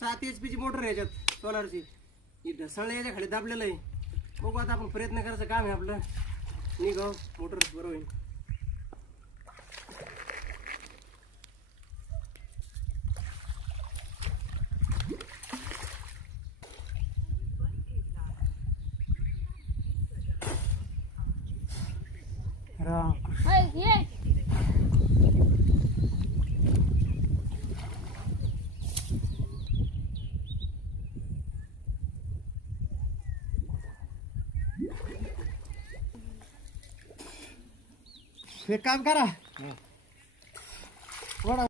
7 HP ची motor आहे याच्यात सोलारची. ही ढसळलं याच्या खाली दाबलेलं आहे. बघू आता आपण प्रयत्न करायचं काम आहे आपलं. निघाव मोटर बरोबर आहे. एक काम करा वडा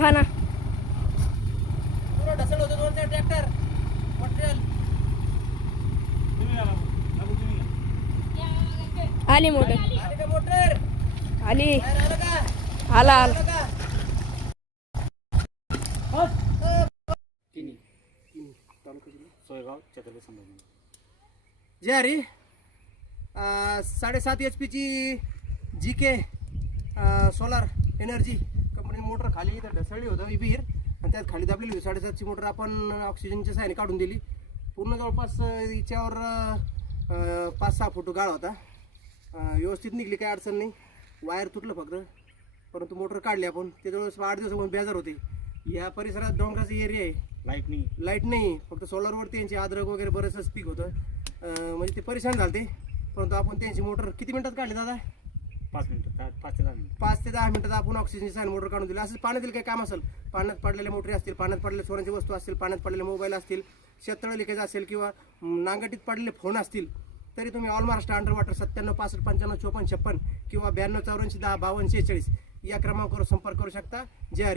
हा ना पुरा ढसळ होतो. 2-4 ट्रॅक्टर मटेरियल आली मोटर आली का मोटर? आली बाहेर आलं का? आला आला आलं का? सोयगाव छत्रपती संभाजी. जे हरी 7.5 HP ची GK solar energy company motor खाली इथं ढसळली होतं विहीर आणि त्यात खाली दाबलेली होती. 7.5 ची मोटर आपण ऑक्सिजनच्या साहाय्याने काढून दिली. पूर्ण जवळपास हिच्यावर 5-6 फूट गाळ होता. व्यवस्थित निघली, काही अडचण नाही. वायर तुटलं फक्त, परंतु मोटर काढली आपण. ते जवळ 8 दिवसापासून बेजार होते. या परिसरात डोंगराचा एरिया आहे, लाईट नाही. फक्त सोलारवरती त्यांची अद्रक वगैरे बरंचसं पीक होतं. म्हणजे ते परेशान झाले. परंतु आपण त्यांची मोटर किती मिनिटात काढली दादा? 5 मिनिटं 5 ते 10 मिनिटं 5 ते 10 मिनिटात आपण ऑक्सिजनची साईन मोटर काढून दिली. असं पाण्यातील काही काम असेल, पाण्यात पडलेल्या मोटरी असतील, पाण्यात पडलेल्या सोन्याची वस्तू असतील, पाण्यात पडलेले मोबाईल असतील, शेततळ लिकेज असेल किंवा नांगटीत पडलेले फोन असतील, तरी तुम्ही ऑल महाराष्ट्र अंडर वॉटर 97 65 55 54 56 किंवा 92 84 10 52 46 या क्रमांकावर संपर्क करू शकता. जय हरी.